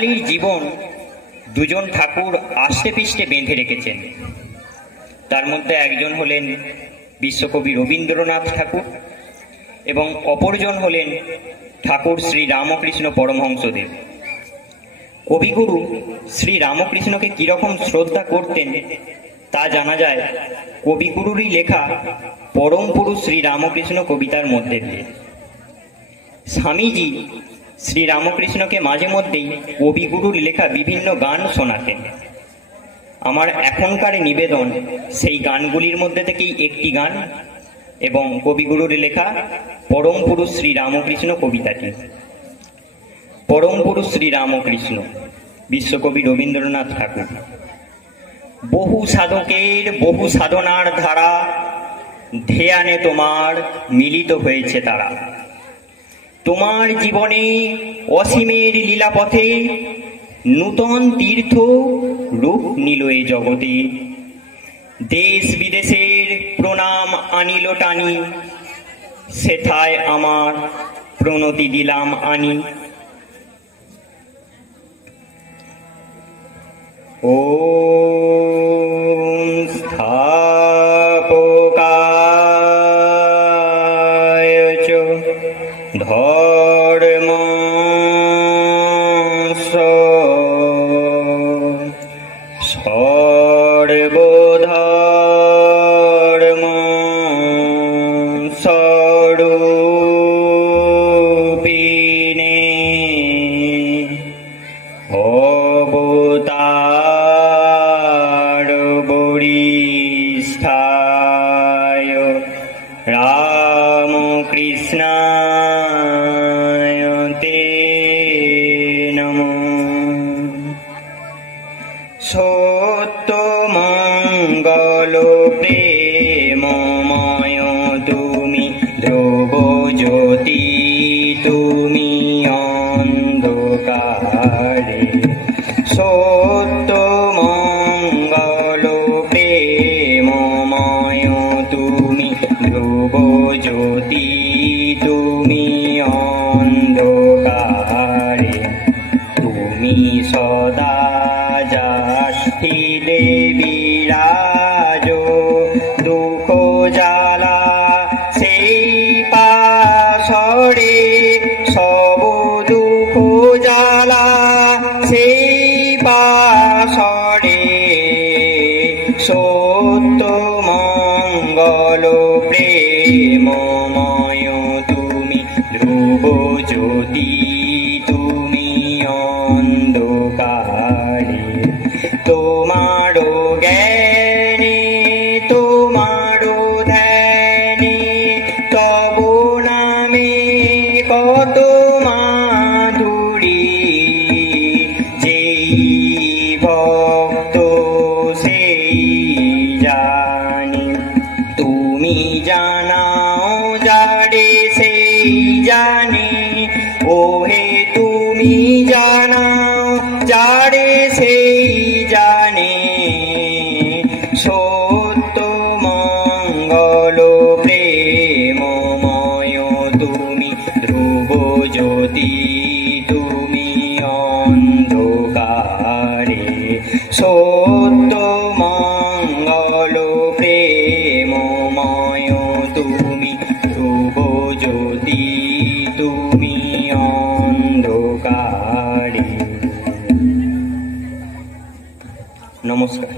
বাঙালির জীবন দুজন ঠাকুর আষ্টে পৃষ্ঠে বেঁধে রেখেছেন। তার মধ্যে একজন হলেন বিশ্বকবি রবীন্দ্রনাথ ঠাকুর এবং অপরজন হলেন ঠাকুর শ্রী রামকৃষ্ণ পরমহংসদেব। কবিগুরু শ্রী রামকৃষ্ণকে কিরকম শ্রদ্ধা করতেন তা জানা যায় কবিগুরুরই লেখা পরম পুরুষ শ্রী রামকৃষ্ণ কবিতার মধ্যে দিয়ে। স্বামীজি শ্রী রামকৃষ্ণকে মাঝে মধ্যেই কবিগুরুর লেখা বিভিন্ন গান শোনাতেন। আমার এখনকার নিবেদন সেই গানগুলির মধ্যে থেকেই একটি গান এবং কবিগুরুর লেখা পরম পুরুষ শ্রী রামকৃষ্ণ কবিতাটি। পরম পুরুষ শ্রী রামকৃষ্ণ, বিশ্বকবি রবীন্দ্রনাথ ঠাকুর। বহু সাধকের বহু সাধনার ধারা, ধ্যানে তোমার মিলিত হয়েছে তারা। তোমার জীবনে অসীমের লীলাপথে নূতন তীর্থ রূপ নিল এ জগতে। দেশ বিদেশের প্রণাম আনিল টানি, সেথায় আমার প্রণতি দিলাম আনি। ওম স্থাপকায় চ ধর্মস্য সর্বধর্ম স্বরূপিণে অবতার বরিষ্ঠায় রামকৃষ্ণায় তে নমঃ। সত্যমঙ্গল প্রেমময় তুমি, ধ্রুব জ্যোতি তুমি অন্ধকারে। সত্যমঙ্গল প্রেমময় তুমি, ধ্রুব জ্যোতি তুমি অন্ধকারে। তুমি সদা যাষ্ঠিলে বিরাজ, দুঃখ জ্বালা সেই পাশরে। সব দুঃখ জ্বালা সেই পাশরে। সত্যমঙ্গল প্রেমময় তুমি, ধ্রুব জ্যোতি তুমি অন্ধকারে। তোমারো জ্ঞানে তোমারো ধ্যানে, তব নামে কত মাধুরী। যেই ভক্ত সেই জানে, তুমি জানাও যারে সেই জানে। ওহে তুমি জানাও যারে সেই জানে। সত্যমঙ্গল প্রেমময় তুমি, ধ্রুব জ্যোতি তুমি অন্ধকারে। সত্যমঙ্গল প্রেমময় তুমি, ধ্রুব জ্যোতি তুমি অন্ধকারে। নমস্কার।